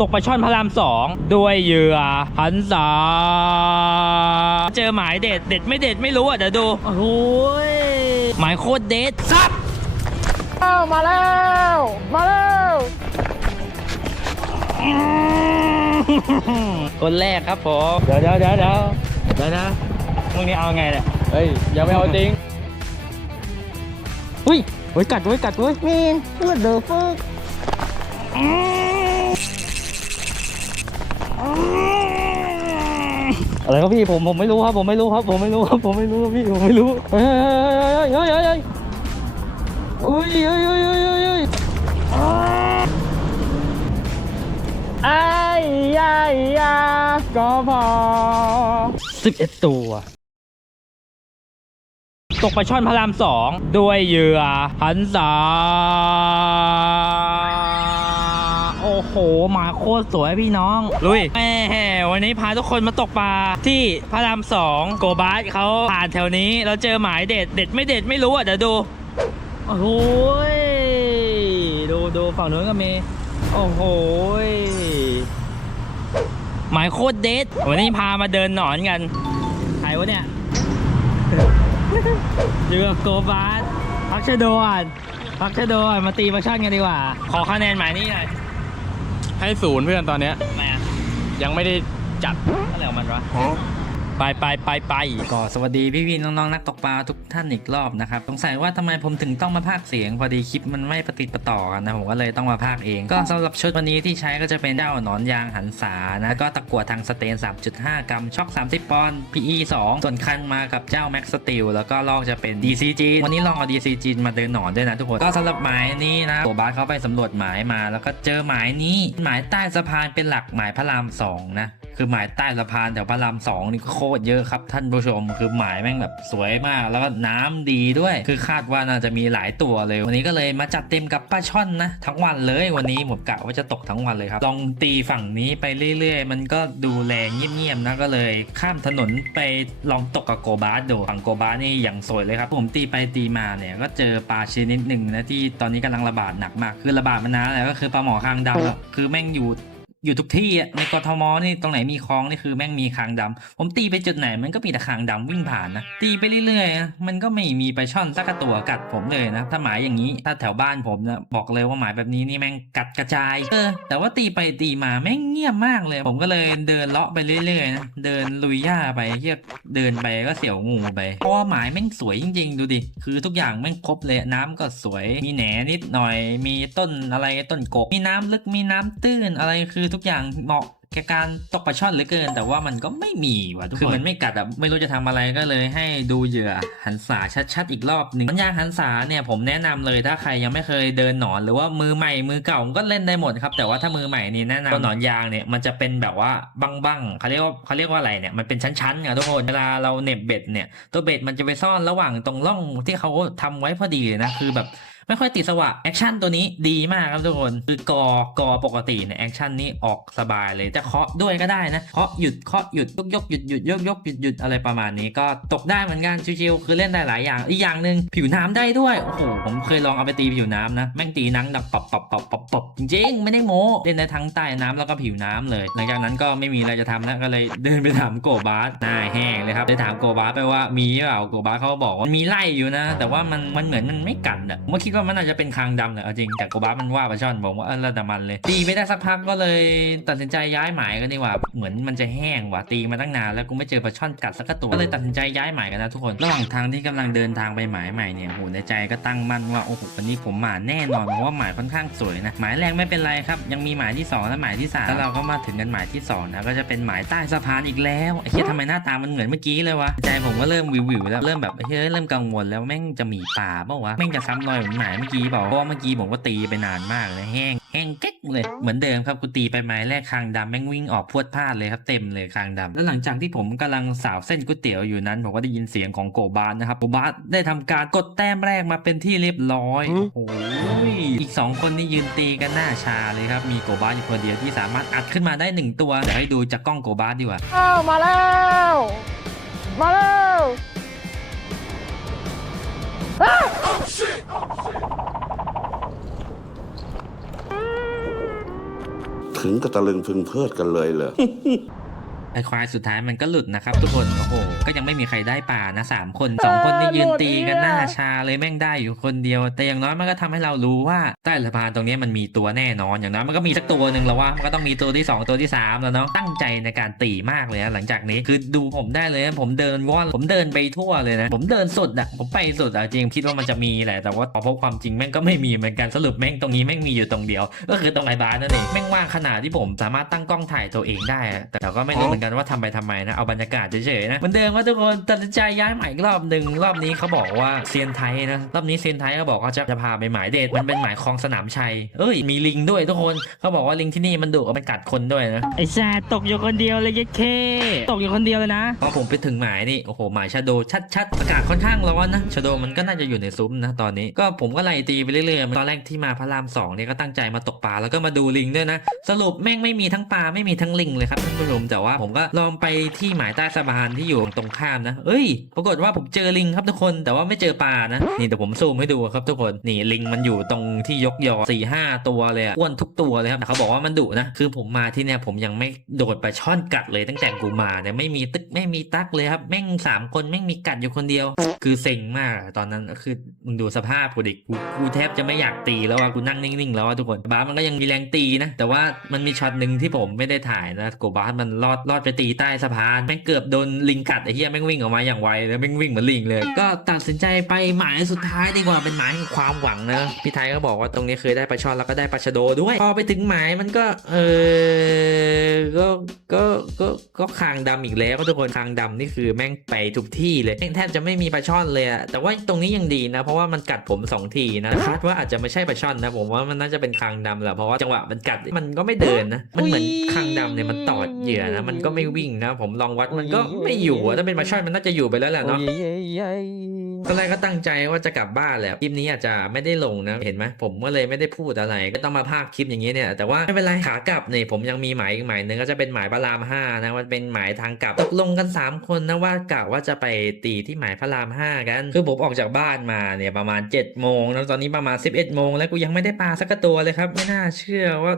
ตกปลาช่อนพระรามสองด้วยเหยื่อหันษาเจอหมายเด็ดเด็ดไม่เด็ดไม่รู้อะเดี๋ยวดูโอ้โหยหมายโคตรเด็ดซับมาแล้ว มาแล้วคนแรกครับผมเดี๋ยวเดี๋ยวเดี๋ยวเดี๋ยวเดี๋ยวนะมึงนี่เอาไงเนี่ยเฮ้ยอย่าไปเอาจริงอุ้ยเฮ้ยกัดเว้ยกัดเว้ยมีนเพื่อเดอฟึก อะไรครับพี่ผมผมไม่รู้ครับผมไม่รู้ครับผมไม่รู้ครับผมไม่รู้ครับพี่ผมไม่รู้เฮ้ยเฮ้ยเฮ้ยเฮ้ยเฮ้ยเฮ้ยเฮ้ยเฮ้ยเฮ้ยเฮ้ยเฮ้ยไอ้ยายยาก็พอสิบเอ็ดตัวตกปลาช่อนพระรามสองด้วยเหยื่อหันษาโอ้โหหมาโคตรสวยพี่น้อง ลุยแม่วันนี้พาทุกคนมาตกปลาที่พระรามสองโกบาสเขาผ่านแถวนี้ เราเจอหมายเด็ด เด็ดไม่เด็ดไม่รู้อะ เดี๋ยวดู โอ้โหยดูดูฝั่งนู้นก็มี โอ้โหยหมายโคตรเด็ด วันนี้พามาเดินหนอนกันใครวะเนี่ยอยู่กับโกบาสพักชะโดอะพักชะโดอะมาตีมาชั่นกันดีกว่า ขอคะแนนหมายนี้หน่อย ให้ศูนย์เพื่อนตอนเนี้ยทำไมอะยังไม่ได้จัดอะไรของมันวะ ไปไปไปไปก็สวัสดีพี่พี่น้องๆนักตกปลาทุกท่านอีกรอบนะครับสงสัยว่าทำไมผมถึงต้องมาพากเสียง พอดีคลิปมันไม่ประติดประต่อกันนะผมก็เลยต้องมาพากเอง ก็สำหรับชุดวันนี้ที่ใช้ก็จะเป็นเจ้าหนอนยางหันษานะก็ตะกั่วทางสเตน 3.5 กรัมช็อค30 ปอนด์ PE 2 ส่วนคันมากับเจ้า Max Steel แล้วก็ลอกจะเป็น DCG วันนี้ลองเอา DCG มาเดินหนอนด้วยนะทุกคนก็สำหรับหมายนี้นะโบบาสเขาไปสำรวจหมายมา แล้วก็เจอหมายนี้หมายใต้สะพานเป็นหลักหมายพระรามสองนะคือหมายใต้สะพานแถวพระรามสองนี่ก็โคตรเยอะครับท่านผู้ชม คือหมายแม่งแบบสวยมาก แล้วก็น้ำดีด้วย คือคาดว่าน่าจะมีหลายตัวเลย วันนี้ก็เลยมาจัดเต็มกับป้าช่อนนะ ทั้งวันเลย วันนี้ผมกะว่าจะตกทั้งวันเลยครับ ลองตีฝั่งนี้ไปเรื่อยๆ มันก็ดูแลเงียบๆนะก็เลยข้ามถนนไปลองตกกับโกบาสดูฝั่งโกบาสนี่อย่างสวยเลยครับ ผมตีไปตีมาเนี่ยก็เจอปลาชนิดหนึ่งนะที่ตอนนี้กำลังระบาดหนักมาก คือระบาดมานานแล้วก็คือปลาหมอคางดำคือแม่งอยู่ อยู่ทุกที่อะในกทมนี่ตรงไหนมีคลองนี่คือแม่งมีคางดำผมตีไปจุดไหนมันก็มีแต่คางดำวิ่งผ่านนะ ตีไปเรื่อยๆ มันก็ไม่มีไปลาช่อนสักตัวกัดผมเลยนะ ถ้าหมายอย่างนี้ถ้าแถวบ้านผมนะบอกเลยว่าหมายแบบนี้นี่แม่งกัดกระจาย เออ แต่ว่าตีไปตีมาแม่งเงียบมากเลย ผมก็เลยเดินเลาะไปเรื่อยๆนะเดินลุยหญ้าไปเฮียเดินไปก็เสียวงูไปเพราะว่าหมายแม่งสวยจริง ๆ ดูดิคือทุกอย่างแม่งครบเลยน้ำก็สวย มีแหนนิดหน่อย มีต้นอะไรต้นกบมีน้ำลึกมีน้ำตื้นอะไรคือทุกอย่างเหมาะแก่การตกปลาช่อนเหลือเกิน แต่ว่ามันก็ไม่มีว่ะทุกคนคือมันไม่กัดอะไม่รู้จะทำอะไรก็เลยให้ดูเหยื่อหันษาชัดๆอีกรอบหนึ่งมันยางหันษาเนี่ยผมแนะนำเลยถ้าใครยังไม่เคยเดินหนอน หรือว่ามือใหม่มือเก่าก็เล่นได้หมดครับแต่ว่าถ้ามือใหม่นี่แนะนำหนอนยางเนี่ยมันจะเป็นแบบว่าบังๆเขาเรียกว่าเขาเรียกว่าอะไรเนี่ยมันเป็นชั้นๆไงทุกคนเวลาเราเหน็บเบ็ดเนี่ยตัวเบ็ดมันจะไปซ่อนระหว่างตรงร่องที่เขาทำไว้พอดีเลยนะคือแบบ ไม่ค่อยติดสวะแอคชั่นตัวนี้ดีมากครับทุกคนคือกอกอปกติเนี่ยแอคชั่นนี้ออกสบายเลยจะเคาะด้วยก็ได้นะเคาะหยุดเคาะหยุดยกยกหยุดหยุดยกยกหยุดหยุดอะไรประมาณนี้ก็ตกได้เหมือนกันชิวๆคือเล่นได้หลายอย่างอีกอย่างหนึ่งผิวน้ำได้ด้วยโอ้โหผมเคยลองเอาไปตีผิวน้ำนะแม่งตีนังดังปับปับปับปับปับจริงๆไม่ได้โม้เล่นได้ทั้งใต้น้ำแล้วก็ผิวน้ำเลย หลังจากนั้นก็ไม่มีอะไรจะทำแล้วก็เลยเดินไปถามโกบาสหน้าแห้งเลยครับเลยถามโกบาสไปว่ามีหรือเปล่าโกบาสเขาบอกว่ามีไล่อยู่นะ แต่ว่ามันมันเหมือนมันไม่กัดอะผมก็คิดว่ามันอาจจะเป็นคางดำแหละเอาจริงแต่โกบามันว่าปลาช่อนผมว่าเออแล้วแต่มันเลย ตีไปได้สักพักก็เลยตัดสินใจย้ายหมายกันดีกว่าเหมือนมันจะแห้งว่ะตีมาตั้งนานแล้วกูไม่เจอปลาช่อนกัดสักตัวก็เลยตัดสินใจย้ายหมายกันนะทุกคนระหว่างทางที่กำลังเดินทางไปหมายใหม่เนี่ยโหในใจก็ตั้งมั่นว่าโอ้โหวันนี้ผมหมาแน่นอนเพราะว่าหมายค่อนข้างสวยนะหมายแรกไม่เป็นไรครับ ยังมีหมายที่สองและหมายที่สามแล้วเราก็มาถึงกันหมายที่สองนะก็จะเป็นหมายใต้สะพานอีกแล้วไอ้เหี้ยทำไมหน้าตามันเหมือนเมื่อกี้เลยวะใจผมก็เริ่มวิววิวแล้วเริ่มแบบเฮ้ยเริ่มกังวลแล้วแม่งจะมีป่าเปล่าวะแม่งจะซ้ำรอยเหมือนหมายเมื่อกี้เปล่าเพราะว่าเมื่อกี้ผมก็ตีไปนานมากเลยแห้งแห้งเก๊กเลยเหมือนเดิมครับกูตีไปไม้แรกคางดำแม่งวิ่งออกพรวดพลาดเลยครับเต็มเลยคางดำแล้วหลังจากที่ผมกำลังสาวเส้นก๋วยเตี๋ยวอยู่นั้นผมก็ได้ยินเสียงของโกบาสนะครับโกบาสได้ทำการกดแต้มแรกมาเป็นที่เรียบร้อยโอ้โหอีกสองคนนี่ยืนตีกันหน้าชาเลยครับมีโกบาสอยู่คนเดียวที่สามารถอัดขึ้นมาได้หนึ่งตัวเดี๋ยวให้ดูจากกล้องโกบาสดีกว่าอ้าวมาแล้วมาแล้ว ถึงกับตะลึงพึงเพิดกันเลยเหรอ ไอควายสุดท้ายมันก็หลุดนะครับ ทุกคนโอ้โหก็ยังไม่มีใครได้ป่านะสามคนสองคนนี่ยืนตีกันหน้าชาเลยแม่งได้อยู่คนเดียว แต่อย่างน้อยมันก็ทำให้เรารู้ว่าใต้สะพานตรงนี้มันมีตัวแน่นอน อย่างน้อยมันก็มีสักตัวหนึ่งแล้วว่ามันก็ต้องมีตัวที่สองตัวที่สามแล้วเนาะตั้งใจในการตีมากเลยนะหลังจากนี้คือดูผมได้เลยนะผมเดินว่อนผมเดินไปทั่วเลยนะผมเดินสุดอะผมไปสุดอะจริงคิดว่ามันจะมีแหละแต่ว่าพอพบความจริงแม่งก็ไม่มีเหมือนกันสรุปแม่งตรงนี้แม่งมีอยู่ตรงเดียว ก็คือตรงไอ้บาร์นั่นเองแม่งว่างขนาดที่ผมสามารถตั้งกล้องถ่ายตัวเองได้อะแต่ก็ไม่รู้เหมือนกันว่าทำไปทำไมนะ เอาบรรยากาศเฉยๆนะเหมือนเดิมว่าทุกคนตัดสินใจย้ายใหม่อีกรอบหนึ่งรอบนี้เขาบอกว่าเซียนไทยนะรอบนี้เซียนไทยเขาบอกว่าจะจะพาไปหมายเดทมันเป็นหมายคลองสนามชัยเอ้ยมีลิงด้วยทุกคนเขาบอกว่าลิงที่นี่มันดุมันกัดคนด้วยนะไอ้แซ่ตกอยู่คนเดียวเลยยัดเค ตกอยู่คนเดียวเลยนะพอผมไปถึงหมายนี่โอ้โหหมายชาโดชัดๆอากาศค่อนข้างร้อนนะชาโดมันก็น่าจะอยู่ในซุ้มนะตอนนี้ก็ผมก็ไล่ตีไปเรื่อยๆตอนแรกที่มาพระรามสองเนี่ยก็ตั้งใจมาตกปลาแล้วก็มาดูลิงด้วยนะ สรุปแม่งไม่มีทั้งปลาไม่มีทั้งลิงเลยครับท่านผู้ชมแต่ว่าผมก็ลองไปที่หมายใต้สะพานที่อยู่ตรงข้ามนะ เอ้ย ปรากฏว่าผมเจอลิงครับทุกคน แต่ว่าไม่เจอปลานะ นี่เดี๋ยวผมซูมให้ดูครับทุกคน นี่ลิงมันอยู่ตรงที่ยกยอสี่ห้าตัวเลยอ้วนทุกตัวเลยครับแต่เขาบอกว่ามันดุนะ คือผมมาที่เนี่ยผมยังไม่โดดไปช่อนกัดเลยตั้งแต่กูมาเนี่ยไม่มีตึกไม่มีตักเลยครับแม่งสามคนแม่งมีกัดอยู่คนเดียว คือเซ็งมากตอนนั้นคือมึงดูสภาพกูดิกูกูแทบจะไม่อยากตีแล้วอะกูนั่งนิ่งๆแล้วอะทุกคนบาสมันก็ยังมีแรงตีนะ แต่ว่ามันมีช็อตหนึ่งที่ผมไม่ได้ถ่ายนะโกบาสมันรอดรอดไปตีใต้สะพานแม่งเกือบโดนลิงกัดไอ้เหี้ยแม่งวิ่งออกมาอย่างไวเลยแม่งวิ่งเหมือนลิงเลย ก็ตัดสินใจไปหมายสุดท้ายดีกว่าเป็นหมายแห่งความหวังนะพี่ไทยก็บอกว่าตรงนี้เคยได้ปลาช่อนแล้วก็ได้ปลาชะโดด้วย พอไปถึงหมายมันก็เออก็ก็ก็ก็คางดำอีกแล้วทุกคนคางดำนี่คือแม่งไปทุกที่เลยแทบจะไม่มีปลาช่อนเลยอะแต่ว่าตรงนี้ยังดีนะ เพราะว่ามันกัดผมสองทีนะคาดว่าอาจจะไม่ใช่ปลาช่อนนะผมว่ามันน่าจะเป็นคางดำแหละเพราะว่าจังหวะมันกัดมันก็ไม่เดินนะมันเหมือนคางดำเนี่ยมันตอดเหยื่อนะมันก็ไม่วิ่งนะ ผมลองวัดมันก็ไม่อยู่อะถ้าเป็นปลาช่อนมันน่าจะอยู่ไปแล้วแหละเนาะตอนแรกก็ตั้งใจว่าจะกลับบ้านแหละคลิปนี้อาจจะไม่ได้ลงนะเห็นไหมผมก็เลยไม่ได้พูดอะไรก็ต้องมาพากย์คลิปอย่างนี้เนี่ยแต่ว่าไม่เป็นไรขากลับเนี่ยผมยังมีหมายอีกหมายหนึ่งก็จะเป็นหมายพระรามห้านะมันเป็นหมายทางกลับตกลงกัน 3 คนนะว่ากะว่าจะไปตีที่หมายพระรามห้ากัน คือผมออกจากบ้านมาเนี่ยประมาณ7จ็ดโมงแล้วตอนนี้ประมาณ 11บเอ็ดโมงแล้วกูยังไม่ได้ปลาสักตัวเลยครับ ไม่น่าเชื่อว่า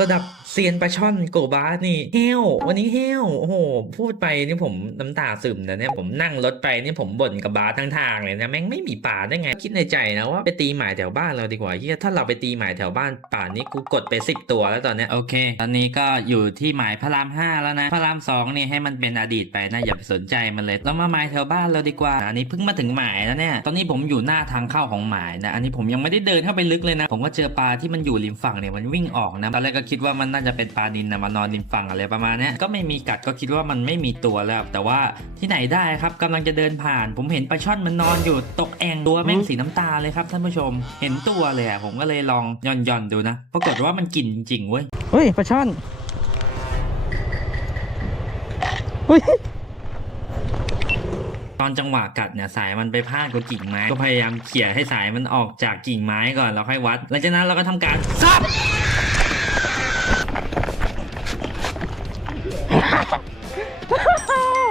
ระดับเซียนปลาช่อนโกบาสนี่เฮลวันนี้เฮลโอ้โห พูดไปนี่ผมน้ำตาซึมนะเนี่ยผมนั่งรถไปนี่ผมบ่นกับบาสทั้งทางเลยนะแม่งไม่มีป่าได้ไง คิดในใจนะว่าไปตีหมายแถวบ้านเราดีกว่าเฮียถ้าเราไปตีหมายแถวบ้านป่านนี้กูกดไปสิบตัวแล้วตอนเนี้ยโอเค ตอนนี้ก็อยู่ที่หมายพระรามห้าแล้วนะพระรามสองนี่ให้มันเป็นอดีตไปนะอย่าไปสนใจมันเลยเรามาหมายแถวบ้านเราดีกว่าอันนี้เพิ่งมาถึงหมายแล้วเนี่ยตอนนี้ผมอยู่หน้าทางเข้าของหมายนะอันนี้ผมยังไม่ได้เดินเข้าไปลึกเลยนะ ผมก็เจอปลาที่มันอยู่ริมฝั่งเนี่ยมันวิ่งออกนะตอนแรกก็คิดว่ามันน่าจะเป็นปลานินนะมานอนริมฝั่งอะไรประมาณเนี้ยก็ไม่มีกัดก็คิดว่ามันไม่มีตัวแล้วแต่ว่าที่ไหนได้ครับกำลังจะเดินผ่าน ผมเห็นปลาช่อนมันนอนอยู่ตกแอ่งตัวแม่งสีน้ำตาลเลยครับท่านผู้ชม เห็นตัวเลยอะผมก็เลยลองย่อนย่อนๆดูนะปรากฏว่ามันกินจริงๆเว้ยเฮ้ยปลาช่อนเฮ้ยตอนจังหวะกัดเนี่ยสายมันไปพาดกับกิ่งไม้ ก็พยายามเขี่ยให้สายมันออกจากกิ่งไม้ก่อนแล้วค่อยวัดหลังจากนั้นเราก็ทำการซับ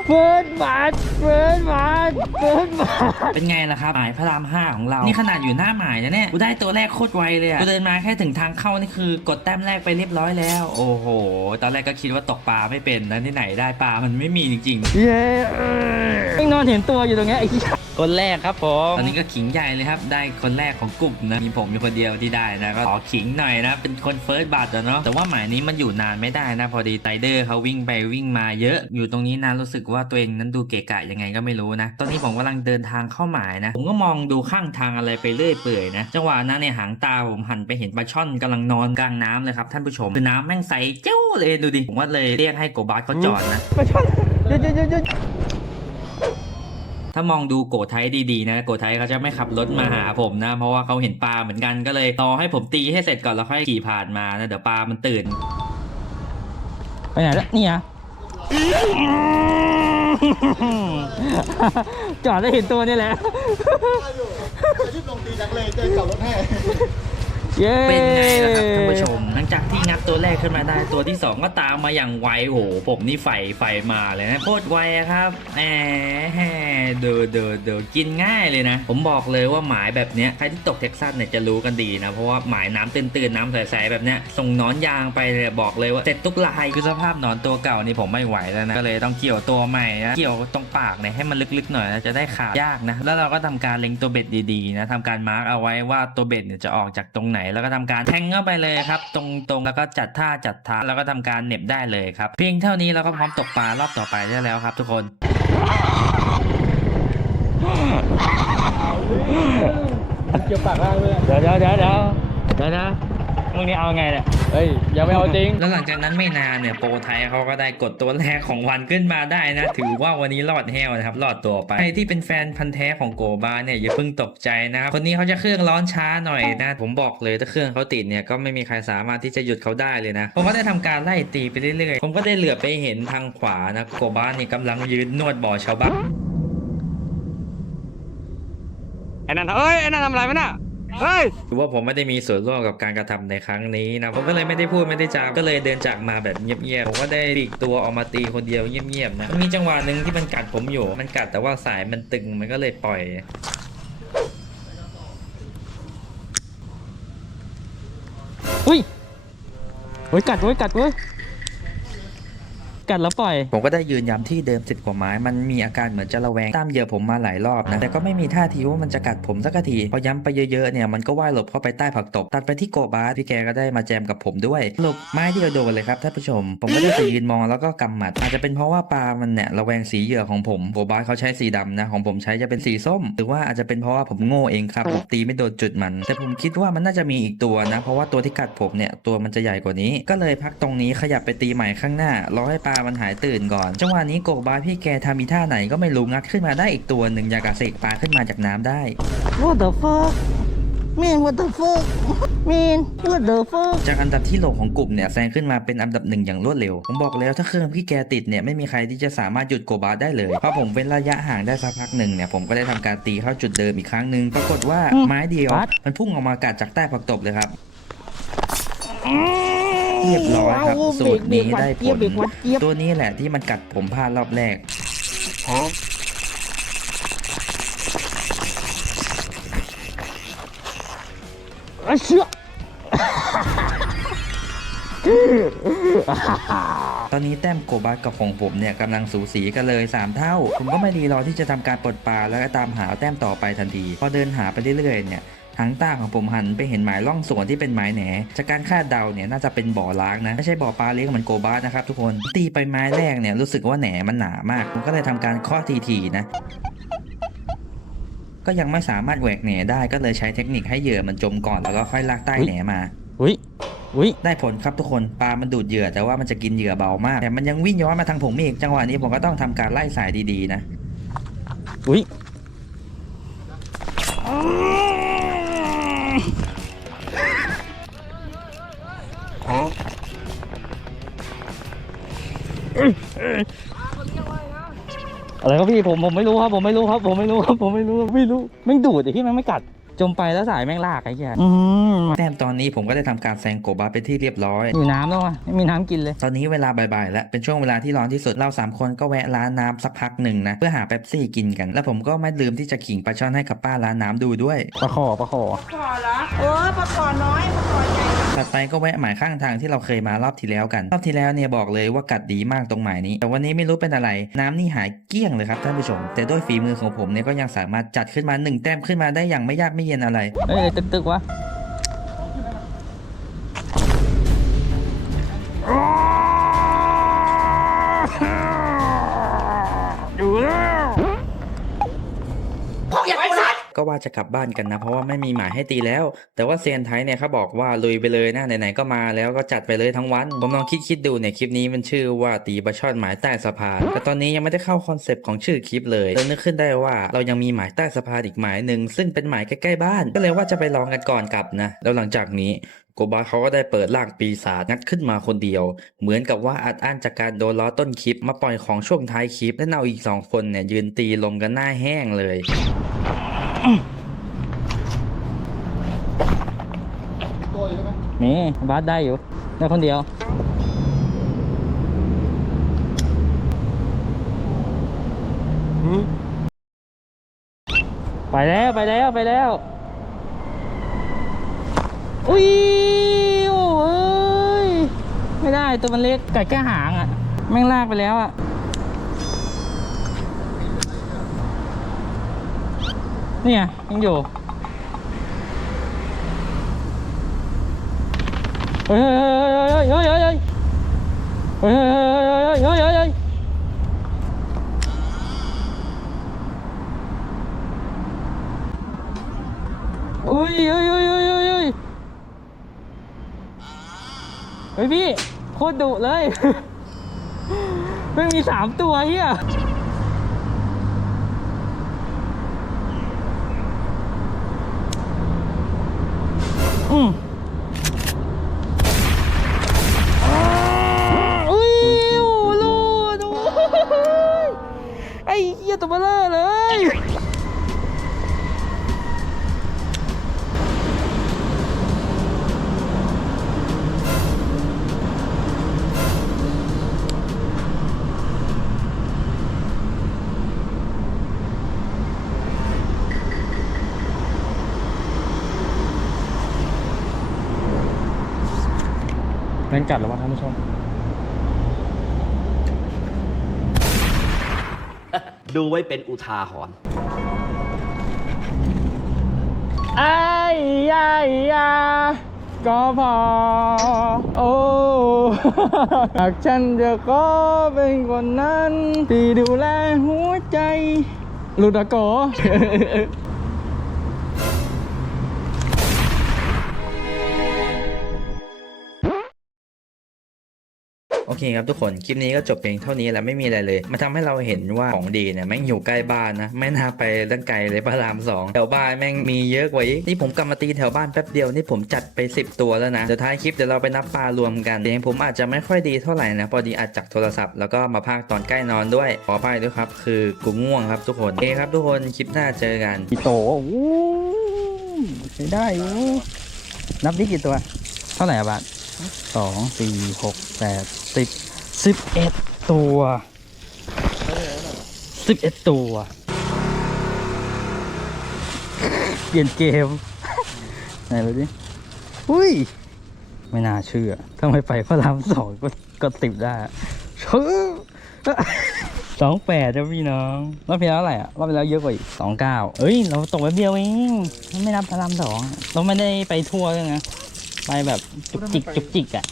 เฟิร์นบาทเฟิร์นบาทเฟิร์นบาทเป็นไงล่ะครับหมายพระรามห้าของเรา นี่ขนาดอยู่หน้าหมายนะเนี่ย กูได้ตัวแรกโคตรไวเลยอะกูเดินมาแค่ถึงทางเข้านี่คือกดแต้มแรกไปเรียบร้อยแล้ว โอ้โห ตอนแรกก็คิดว่าตกปลาไม่เป็นนะที่ไหนได้ปลา มันไม่มีจริงเย้ไม่นอนเห็นตัวอยู่ตรงเนี้ยไอ้ที่ คนแรกครับผๆมตอนนี้ก็ขิงใหญ่เลยครับ ได้คนแรกของกลุ่มนะมีผมมีคนเดียวที่ได้นะก็ขอขิงหน่อยนะ เป็นคนเฟิร์สบัตรอะเนาะแต่ว่าหมายนี้มันอยู่นานไม่ได้นะ พอดีไตเดอร์เขาวิ่งไปวิ่งมาเยอะ อยู่ตรงนี้นะรู้สึกว่าตัวเองนั้นดูเกะกะยังไงก็ไม่รู้นะ ตอนนี้ผมกำลังเดินทางเข้าหมายนะ ผมก็มองดูข้างทางอะไรไปเรื่อยเปื่อยนะจังหวะนั้นเนี่ยหางตาผมหันไปเห็นปลาช่อนกำลังนอนกลางน้ำเลยครับท่านผู้ชมคือน้ำแม่งใสเจ้าเลยดูดิผมว่าเลยเรียกให้โกบาสเขาจอดนะปลาช่อนหยุดหยุดหยุดหยุด ถ้ามองดูโกไทยดีๆนะโกไทยเขาจะไม่ขับรถมาหาผมนะ เพราะว่าเขาเห็นปลาเหมือนกันก็เลยรอให้ผมตีให้เสร็จก่อนแล้วค่อยขี่ผ่านมานะเดี๋ยวปลามันตื่น ไปไหนแล้วนี่อะจอดได้เห็นตัวนี่แหละรีบลงตีจังเลยเจอกลับรถให้ เย้เป็นไงล่ะครับท่านผู้ชม หลังจากที่งัดตัวแรกขึ้นมาได้ตัวที่ 2 ก็ตามมาอย่างไวโอ้โหผมนี่ไฟไฟมาเลยนะโคตรไวอะครับแหมเดอเดอเดอกินง่ายเลยนะ ผมบอกเลยว่าหมายแบบเนี้ยใครที่ตกเท็กซัสเนี่ยจะรู้กันดีนะ เพราะว่าหมายน้ำตื้นๆน้ำใสๆแบบเนี้ยส่งนอนยางไปเลยบอกเลยว่าเสร็จทุกลายคือสภาพนอนตัวเก่านี่ผมไม่ไหวแล้วนะก็เลยต้องเกี่ยวตัวใหม่นะเกี่ยวตรงปากเนี่ยให้มันลึกๆหน่อยนะจะได้ขาดยากนะแล้วเราก็ทำการเล็งตัวเบ็ดดีๆนะทำการมาร์กเอาไว้ว่าตัวเบ็ดเนี่ยจะออกจากตรงไหนแล้วก็ทำการแทงเข้าไปเลยครับ ตรงๆแล้วก็จัดท่าจัดทางแล้วก็ทำการเหน็บได้เลยครับ เพียงเท่านี้เราก็พร้อมตกปลารอบต่อไปได้แล้วครับทุกคนเกี่ยวปากล่างเลยเดี๋ยวเดี๋ยวเดี๋ยวเดี๋ยวเดี๋ยวนะ มึงนี่เอาไงเนี่ยเฮ้ยยังไม่เอาจริง แล้วหลังจากนั้นไม่นานเนี่ยโปรไทยเขาก็ได้กดตัวแรกของวันขึ้นมาได้นะ ถือว่าวันนี้รอดแฮวนะครับรอดตัวไปใครที่เป็นแฟนพันธ์แท้ของโกบาเนี่ยอย่าเพิ่งตกใจนะครับคนนี้เขาจะเครื่องร้อนช้าหน่อยนะ ผมบอกเลยถ้าเครื่องเขาติดเนี่ยก็ไม่มีใครสามารถที่จะหยุดเขาได้เลยนะผมก็ได้ทำการไล่ตีไปเรื่อยๆผมก็ได้เหลือบไปเห็นทางขวานะโกบาเนี่ยกำลังยืนนวดบ่อชาวบ้านไอ้นั่นเอ้ยไอ้นั่นทำอะไรวะน่ะ เฮ้ยถือว่าผมไม่ได้มีส่วนร่วมกับการกระทำในครั้งนี้นะผมก็เลยไม่ได้พูดไม่ได้จาก็เลยเดินจากมาแบบเงียบๆผมก็ได้ปลีกตัวออกมาตีคนเดียวเงียบๆนะมันมีจังหวะหนึ่งที่มันกัดผมอยู่ มันกัดแต่ว่าสายมันตึงมันก็เลยปล่อยอุ้ยเฮ้ยกัดเว้ยกัดเว้ย กัดแล้วปล่อย ผมก็ได้ยืนย้ำที่เดิมสิบกว่าไม้ มันมีอาการเหมือนจะระแวงตามเหยื่อผมมาหลายรอบนะ แต่ก็ไม่มีท่าทีว่ามันจะกัดผมสักที พอย้ำไปเยอะๆเนี่ยมันก็ว่ายหลบเข้าไปใต้ผักตบ ตัดไปที่โกบาสพี่แกก็ได้มาแจมกับผมด้วย หลบไม้เดียวโดนเลยครับท่านผู้ชม ผมก็ได้แต่ยืนมองแล้วก็กำหมัด อาจจะเป็นเพราะว่าปลามันเนี่ยระแวงสีเหยื่อของผมโกบาสเขาใช้สีดำนะของผมใช้จะเป็นสีส้ม หรือว่าอาจจะเป็นเพราะว่าผมโง่เองครับผมตีไม่โดนจุดมัน แต่ผมคิดว่ามันน่าจะมีอีกตัวนะ เพราะว่าตัวที่กัดผมเนี่ยตัวมันจะใหญ่กว่านี้ ก็เลยพักตรงนี้ขยับไปตีใหม่ข้างหน้ารอให้ปลามันหายตื่นก่อน จังหวะนี้โกบาสพี่แกทำมีท่าไหนก็ไม่รู้งัดขึ้นมาได้อีกตัวหนึ่งอยากกระเสกปลาขึ้นมาจากน้ำได้ What the fuck? Man, what the fuck? Man, what the fuck? จากอันดับที่โหลของกลุ่มเนี่ยแซงขึ้นมาเป็นอันดับหนึ่งอย่างรวดเร็ว ผมบอกแล้วถ้าเครื่องพี่แกติดเนี่ยไม่มีใครที่จะสามารถหยุดโกบาได้เลยพอผมเว้นระยะห่างได้สักพักหนึ่งเนี่ยผมก็ได้ทำการตีเข้าจุดเดิมอีกครั้งหนึ่งปรากฏว่าอืมไม้เดียวปั๊ดมันพุ่งออกมากัดจากใต้ผักตบเลยครับ เรียบร้อยครับเอาสูตรนี้เบรกได้ผเบรกลเบรกวัดเจี๊ยบตัวนี้แหละที่มันกัดผมพลาดรอบแรกไอ้เชี่ยตอนนี้แต้มโกบาสกับของผมเนี่ยกำลังสูสีกันเลย 3 เท่า ผมก็ไม่รีรอที่จะทำการปลดปลาแล้วก็ตามหาแต้มต่อไปทันที พอเดินหาไปเรื่อยๆเนี่ย หางตาของผมหันไปเห็นหมายล่องสวนที่เป็นหมายแหนจากการคาดเดาเนี่ยน่าจะเป็นบ่อล้างนะไม่ใช่บ่อปลาเลี้ยงเหมือนโกบาสนะครับทุกคนตีไปไม้แรกเนี่ยรู้สึกว่าแหนมันหนามากผมก็เลยทำการเคาะทีๆนะก็ยังไม่สามารถแหวกแหนได้ก็เลยใช้เทคนิคให้เหยื่อมันจมก่อนแล้วก็ค่อยลากใต้แหนมาอุ้ยอุ้ยได้ผลครับทุกคนปลา มันดูดเหยื่อแต่ว่ามันจะกินเหยื่อเบามาก แต่มันยังวิ่งย้อนมาทางผมอีกจังหวะนี้ผมก็ต้องทำการไล่สายดีๆนะอุ้ย อะไรครับพี่ผมผมไม่รู้ครับ ผมไม่รู้ครับ ผมไม่รู้ครับผมไม่รู้ไม่รู้ไม่ดูดไอ้ที่แม่งไม่กัด จมไปแล้วสายแม่งลากไอ้เหี้ยอืมแต้มตอนนี้ผมก็ได้ทำการแซงโกบาเป็นที่เรียบร้อย อยู่น้ำแล้ววะไม่มีน้ำกินเลย ตอนนี้เวลาบ่ายๆแล้วเป็นช่วงเวลาที่ร้อนที่สุดเราสามคนก็แวะร้านน้ำสักพักหนึ่งนะเพื่อหาเป๊ปซี่กินกัน แล้วผมก็ไม่ลืมที่จะขิงปลาช่อนให้กับป้าร้านน้ำดูด้วยปลาขอปลาขอปลาคอเหรอเออปลาคอน้อยปลาคอใหญ่ ถัดไปก็แวะหมายข้างทางที่เราเคยมารอบที่แล้วกัน รอบที่แล้วเนี่ยบอกเลยว่ากัดดีมากตรงหมายนี้ แต่วันนี้ไม่รู้เป็นอะไร น้ำนี่หายเกลี้ยงเลยครับท่านผู้ชม แต่ด้วยฝีมือของผมเนี่ยก็ยังสามารถจัดขึ้นมาหนึ่งแต้มขึ้นมาได้อย่างไม่ยากไม่เย็นอะไรเอ้ยตึกตึกๆวะอยู่แล้วก็ว่ ก็ว่าจะกลับบ้านกันนะ เพราะว่าไม่มีหมายให้ตีแล้ว แต่ว่าเซียนไทยเนี่ยเขาบอกว่าลุยไปเลยนะไหนๆก็มาแล้วก็จัดไปเลยทั้งวัน ผมลองคิดคิดๆดูเนี่ยคลิปนี้มันชื่อว่าตีปลาช่อนหมายใต้สะพานแต่ตอนนี้ยังไม่ได้เข้าคอนเซปต์ของชื่อคลิปเลยเลยนึกขึ้นได้ว่าเรายังมีหมายใต้สะพานอีกหมายหนึ่งซึ่งเป็นหมายใกล้ๆบ้าน ก็เลยว่าจะไปลองกันก่อนกลับนะแล้วหลังจากนี้โกบาเขาก็ได้เปิดร่างปีศาจงัดขึ้นมาคนเดียว เหมือนกับว่าอัดอั้นจากการโดนล้อต้นคลิปมาปล่อยของช่วงท้ายคลิปและเอาอีกสองคนเนี่ยยืนตีลมกันหน้าแห้งเลย อนี่บาสได้อยู่ได้คนเดียว ไปแล้วไปแล้วไปแล้ว อุ้ยโอ้ย ไม่ได้ตัวมันเล็กไก่แค่หางอะ แม่งลากไปแล้วอะ เนี่ยยังอยู่ เฮ้ยเฮ้ยเฮ้ยเฮ้ยเฮ้ยเฮ้ยเฮ้ยเฮ้ยเฮ้ยเฮ้ยเฮ้ยเฮ้ยเฮ้ยอุ้ยเฮ้ยเฮ้ยเฮ้ยเฮ้ยเฮ้ยเฮ้ยพี่โคตรดุเลยไม่มีสามตัวเฮียอืมอุ้ย Mm. งกัดแล้ววะท่านผู้ชม ดูไว้เป็นอุทาหรณ์ไอ้ยายยาก็พอ โอ้หากฉันจะก็เป็นคนนั้น ที่ดูแลหัวใจ หลุดอะโก เคครับทุกคน คลิปนี้ก็จบเพียงเท่านี้แล้วไม่มีอะไรเลย มันทำให้เราเห็นว่าของดีเนี่ยแม่งอยู่ใกล้บ้านนะ ไม่น่าไปตั้งไกลเลยพระรามสองแถวบ้านแม่งมีเยอะกว่าอีกนี่ผมกลับมาตีแถวบ้านแป๊บเดียวนี่ผมจัดไป 10 ตัวแล้วนะเดี๋ยวท้ายคลิปเดี๋ยวเราไปนับปลารวมกันเสียงผมอาจจะไม่ค่อยดีเท่าไหร่นะพอดีอัดจากโทรศัพท์แล้วก็มาพากตอนใกล้นอนด้วยขออภัยด้วยครับ คือกูง่วงครับทุกคนโอเคครับทุกคนคลิปหน้าเจอกันกี่โตโอ้ใช้ได้อยู่นับดิกี่ตัว เท่าไหร่อะบาท สองสี่หกแปดสิบสิบเอ็ดตัวสิบเอ็ดตัว เปลี่ยนเกม ไหนดูดิอุ้ย ไม่น่าเชื่อทำไมไปพระรามสองก็ก็ติดได้ชื่อสองแปดจ้ะพี่น้องรอบที่แล้วเท่าไรอะรอบที่แล้วเยอะกว่าอีกสองเก้าเอ้ย เราตกไปเดียวเอง ไม่นับพระรามสองเราไม่ได้ไปทั่วเลยนะ ไปแบบจุกจิกจุกจิกอะ